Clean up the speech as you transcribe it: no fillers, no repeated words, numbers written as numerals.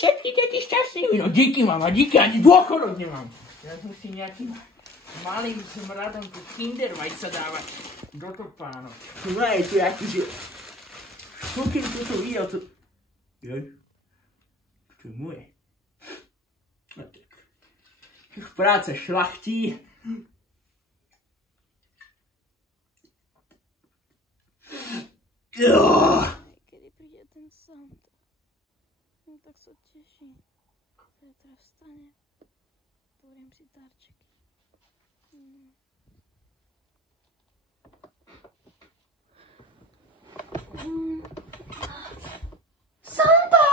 všetky deti šťastní. No díky mám, a díky ani dôchodok nemám. Ja musím nejakým malým smradom tu Kinder vajca dávať do topánok. No je tu akýže... Kúkým tu videl tu... Joj. To je moje. No tak. Práca šlachtí. Kedy príde ten Santa, no tak sa teším. Zajtra vstanem, otvorím si darčeky. Santa!